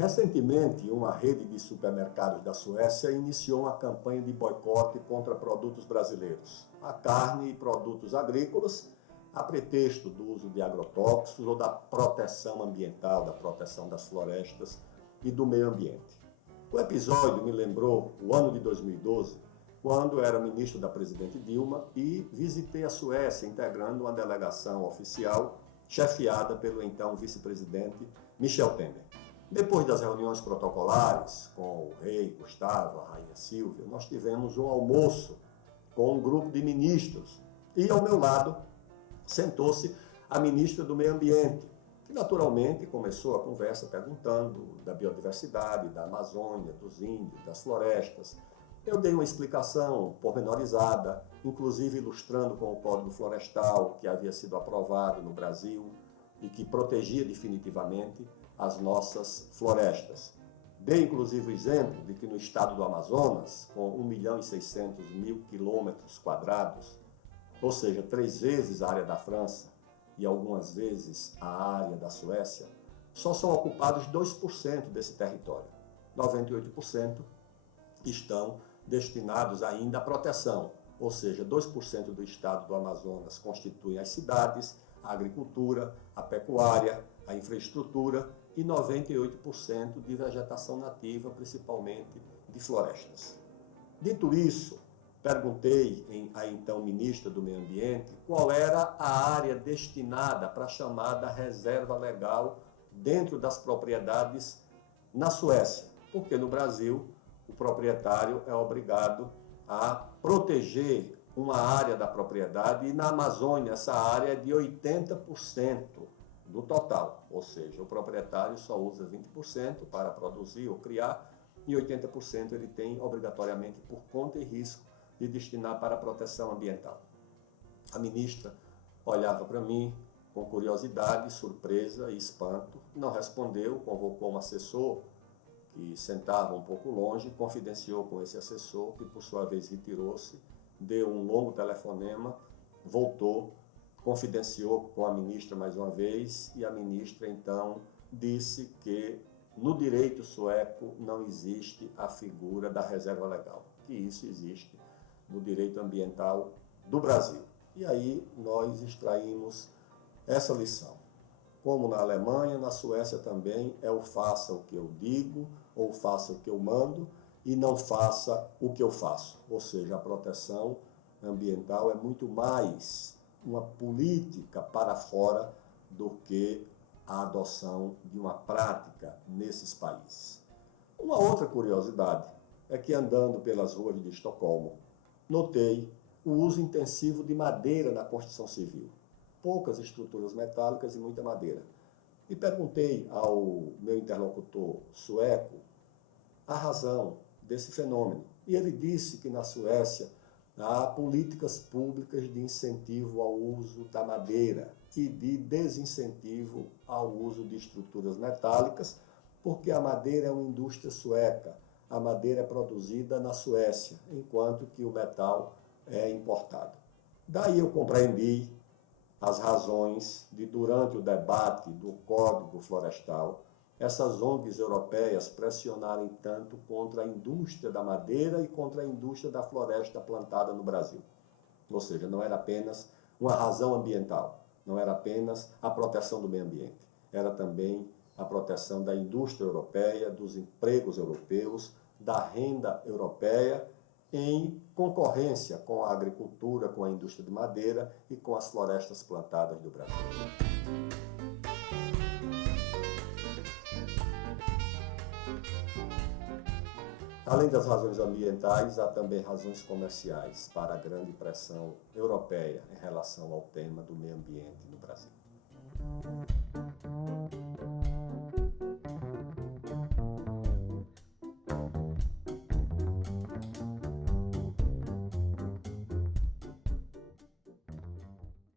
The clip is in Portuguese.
Recentemente, uma rede de supermercados da Suécia iniciou uma campanha de boicote contra produtos brasileiros, a carne e produtos agrícolas, a pretexto do uso de agrotóxicos ou da proteção ambiental, da proteção das florestas e do meio ambiente. O episódio me lembrou o ano de 2012, quando era ministro da presidente Dilma e visitei a Suécia integrando uma delegação oficial chefiada pelo então vice-presidente Michel Temer. Depois das reuniões protocolares com o rei Gustavo, a rainha Silvia, nós tivemos um almoço com um grupo de ministros e ao meu lado sentou-se a ministra do Meio Ambiente, que naturalmente começou a conversa perguntando da biodiversidade, da Amazônia, dos índios, das florestas. Eu dei uma explicação pormenorizada, inclusive ilustrando com o Código Florestal, que havia sido aprovado no Brasil e que protegia definitivamente as nossas florestas. Dei inclusive o exemplo de que no estado do Amazonas, com 1.600.000 quilômetros quadrados, ou seja, 3 vezes a área da França e algumas vezes a área da Suécia, só são ocupados 2% desse território. 98% estão destinados ainda à proteção, ou seja, 2% do estado do Amazonas constituem as cidades, a agricultura, a pecuária, a infraestrutura e 98% de vegetação nativa, principalmente de florestas. Dito isso, perguntei à então ministra do Meio Ambiente qual era a área destinada para a chamada reserva legal dentro das propriedades na Suécia, porque no Brasil o proprietário é obrigado a proteger uma área da propriedade e na Amazônia essa área é de 80% do total, ou seja, o proprietário só usa 20% para produzir ou criar e 80% ele tem obrigatoriamente por conta e risco de destinar para a proteção ambiental. A ministra olhava para mim com curiosidade, surpresa e espanto, não respondeu, convocou um assessor que sentava um pouco longe, confidenciou com esse assessor, que por sua vez retirou-se, deu um longo telefonema, voltou, confidenciou com a ministra mais uma vez e a ministra então disse que no direito sueco não existe a figura da reserva legal, que isso existe no direito ambiental do Brasil. E aí nós extraímos essa lição. Como na Alemanha, na Suécia também é o faça o que eu digo ou faça o que eu mando e não faça o que eu faço. Ou seja, a proteção ambiental é muito mais uma política para fora do que a adoção de uma prática nesses países. Uma outra curiosidade é que andando pelas ruas de Estocolmo, notei o uso intensivo de madeira na construção civil. Poucas estruturas metálicas e muita madeira. E perguntei ao meu interlocutor sueco a razão desse fenômeno. E ele disse que na Suécia há políticas públicas de incentivo ao uso da madeira e de desincentivo ao uso de estruturas metálicas, porque a madeira é uma indústria sueca. A madeira é produzida na Suécia, enquanto que o metal é importado. Daí eu compreendi as razões de, durante o debate do Código Florestal, essas ONGs europeias pressionarem tanto contra a indústria da madeira e contra a indústria da floresta plantada no Brasil. Ou seja, não era apenas uma razão ambiental, não era apenas a proteção do meio ambiente, era também a proteção da indústria europeia, dos empregos europeus, da renda europeia, em concorrência com a agricultura, com a indústria de madeira e com as florestas plantadas do Brasil. Além das razões ambientais, há também razões comerciais para a grande pressão europeia em relação ao tema do meio ambiente no Brasil.